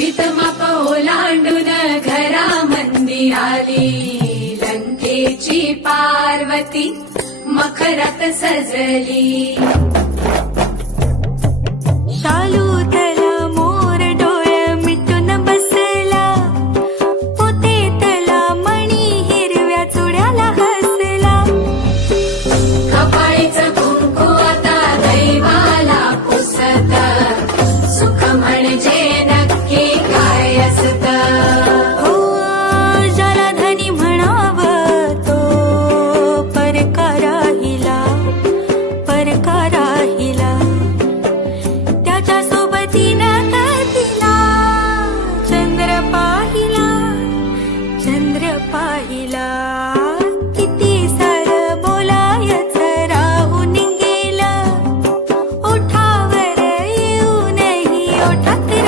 भीतमाप ओलांडून घरा मंदी आली, लंकेची पार्वती मखरात सजली. शालूतला मोर डोळ मिटून बसला, पोतेतला मणी हिरव्या चुड्याला हसला. कपाळीचं कुंकू आता दैवाला पुसत, सुख म्हणजे